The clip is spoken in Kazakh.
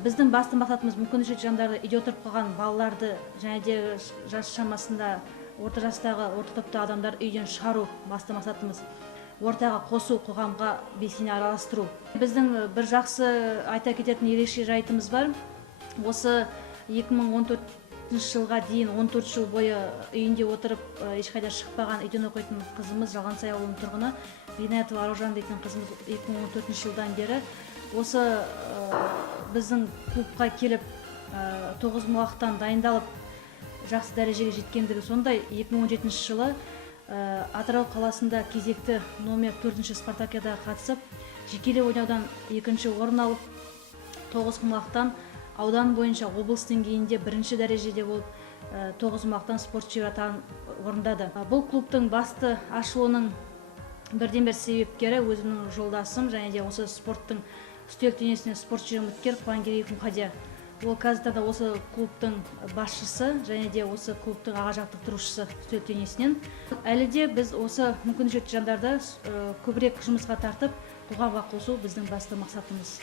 Біздің басты мақсатымыз мүмкіндігі шектеулі жандарды үйде отырып қалған балаларды және де жас шамасында орта жастағы орта топтағы адамдар үйден шығару басты мақсатымыз. Ортаға қосу, қоғамға белсене араластыру. Біздің бір жақсы айта кететін ерекше жайтымыз бар. Осы 2014 жылға дейін 14 жыл бойы үйінде отырып ешқайда шықпаған үйден оқитын қызымыз, Жалғансай ауылының тұрғыны Бинаятова Аружан дейтін қызымыз 2014 жылдан бері осы біздің клубқа келіп 9 уақыттан дайындалып жақсы дәрежеге жеткендігі сондай. 2017 жылы Атырау қаласында кезекті номер 4-ші спартакиадаға қатысып, жекелей ойнаудан 2-ші орын алып, 9 құмалақтан аудан бойынша облыс деңгейінде 1-ші дәрежеде болып, 9 құмалақтан спорт шебері атағын орындады. Бұл клубтың басты ашылуының бірден-бір себепкері өзімнің жолдасым, және де осы спорттың үстел теннисінен спорт шебері үміткер Қуангереев Мұхадия. Ол қазірде осы клубтың басшысы, және де осы клубтың аға жаттықтырушысы үстел теннисінен. Әлі де біз осы мүмкіндігі шектеулі жандарды көбірек жұмысқа тартып, қоғамға қосу біздің басты мақсатымыз.